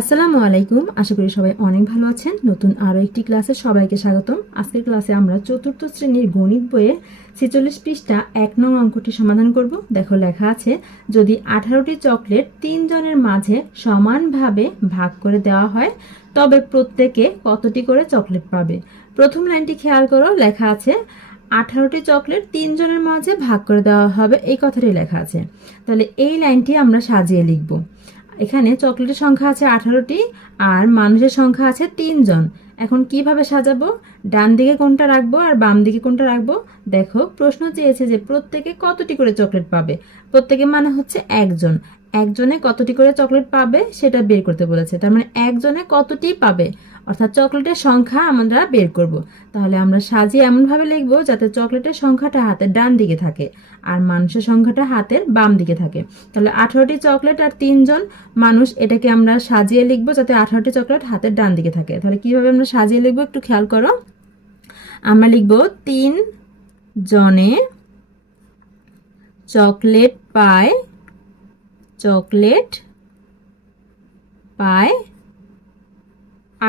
আসসালামু আলাইকুম। আশা করি সবাই অনেক ভালো আছেন। নতুন আরও একটি ক্লাসে সবাইকে স্বাগতম। আজকের ক্লাসে আমরা চতুর্থ শ্রেণির গণিত বইয়ে ছেচল্লিশ পৃষ্ঠা এক নং অঙ্কটি সমাধান করব। দেখো, লেখা আছে, যদি আঠারোটি চকলেট তিনজনের মাঝে সমানভাবে ভাগ করে দেওয়া হয়, তবে প্রত্যেকে কতটি করে চকলেট পাবে? প্রথম লাইনটি খেয়াল করো, লেখা আছে, আঠারোটি চকলেট তিনজনের মাঝে ভাগ করে দেওয়া হবে, এই কথাটি লেখা আছে। তাহলে এই লাইনটি আমরা সাজিয়ে লিখব। এখানে চকলেটের সংখ্যা আছে আঠারোটি আর মানুষের সংখ্যা আছে তিনজন। এখন কীভাবে সাজাবো? ডান দিকে কোনটা রাখব আর বাম দিকে কোনটা রাখব? দেখো, প্রশ্ন চেয়েছে যে প্রত্যেকে কতটি করে চকলেট পাবে? প্রত্যেকে মানে হচ্ছে একজন। একজনে কতটি করে চকলেট পাবে সেটা বের করতে বলেছে। তার মানে একজনে কতটি পাবে? অর্থাৎ চকলেটের সংখ্যা আমরা বের করব। তাহলে আমরা সাজিয়ে এমনভাবে লিখব যাতে চকলেটের সংখ্যাটা হাতের ডান দিকে থাকে আর মানুষের সংখ্যাটা হাতের বাম দিকে থাকে। তাহলে আঠারোটি চকলেট আর তিনজন মানুষ, এটাকে আমরা সাজিয়ে লিখব যাতে আঠারোটি চকলেট হাতের ডান দিকে থাকে। তাহলে কীভাবে আমরা সাজিয়ে লিখব একটু খেয়াল করো। আমরা লিখব তিন জনে চকলেট পায় চকলেট পায়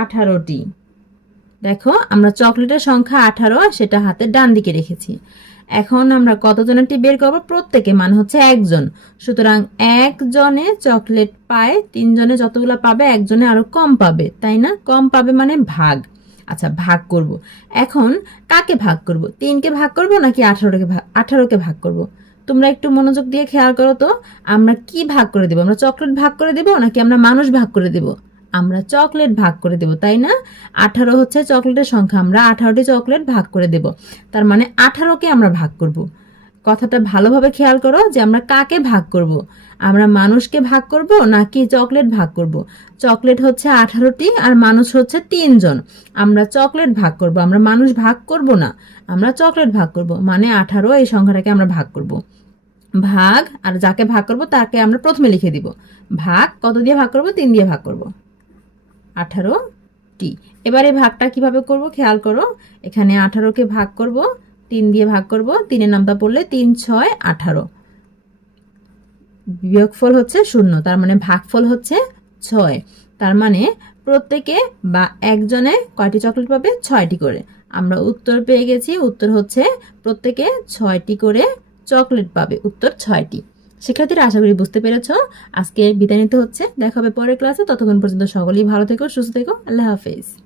আঠারোটি। দেখো, আমরা চকলেটের সংখ্যা আঠারো, সেটা হাতের ডান দিকে রেখেছি। এখন আমরা কতজনেরটি বের করব? প্রত্যেকে মানে হচ্ছে একজন। সুতরাং একজনে চকলেট পায়, তিনজনে যতগুলো পাবে, একজনে আরও কম পাবে, তাই না? কম পাবে মানে ভাগ। আচ্ছা ভাগ করব। এখন কাকে ভাগ করব? তিনকে ভাগ করব নাকি আঠারোকে ভাগ আঠারোকে ভাগ করব? তোমরা একটু মনোযোগ দিয়ে খেয়াল করো তো, আমরা কি ভাগ করে দেবো? আমরা চকলেট ভাগ করে দেবো নাকি আমরা মানুষ ভাগ করে দেব? আমরা চকলেট ভাগ করে দেব, তাই না? আঠারো হচ্ছে চকলেটের সংখ্যা, আমরা আঠারোটি চকলেট ভাগ করে দেব। তার মানে আঠারোকে আমরা ভাগ করব। কথাটা ভালোভাবে খেয়াল করো যে আমরা কাকে ভাগ করব? আমরা মানুষকে ভাগ করব নাকি চকলেট ভাগ করব? চকলেট হচ্ছে আঠারোটি আর মানুষ হচ্ছে তিনজন। আমরা চকলেট ভাগ করব, আমরা মানুষ ভাগ করব না। আমরা চকলেট ভাগ করব মানে আঠারো এই সংখ্যাটাকে আমরা ভাগ করব। ভাগ, আর যাকে ভাগ করব তাকে আমরা প্রথমে লিখে দিব। ভাগ কত দিয়ে ভাগ করব? তিন দিয়ে ভাগ করব। আঠারো টি এবার ভাগটা কীভাবে করব খেয়াল করো। এখানে আঠারোকে ভাগ করব, তিন দিয়ে ভাগ করব, তিনের নামটা পড়লে তিন, ছয়, আঠারো। বিয়োগফল হচ্ছে শূন্য, তার মানে ভাগফল হচ্ছে ছয়। তার মানে প্রত্যেকে বা একজনে কয়টি চকলেট পাবে? ছয়টি করে। আমরা উত্তর পেয়ে গেছি, উত্তর হচ্ছে প্রত্যেকে ছয়টি করে চকলেট পাবে, উত্তর ছয়টি। শিক্ষার্থীরা আশা করি বুঝতে পেরেছ। আজকে বিদায় নিতে হচ্ছে। দেখা হবে পরের ক্লাসে। ততক্ষণ পর্যন্ত সকলেই ভালো থেকো, সুস্থ থেকো। আল্লাহ হাফেজ।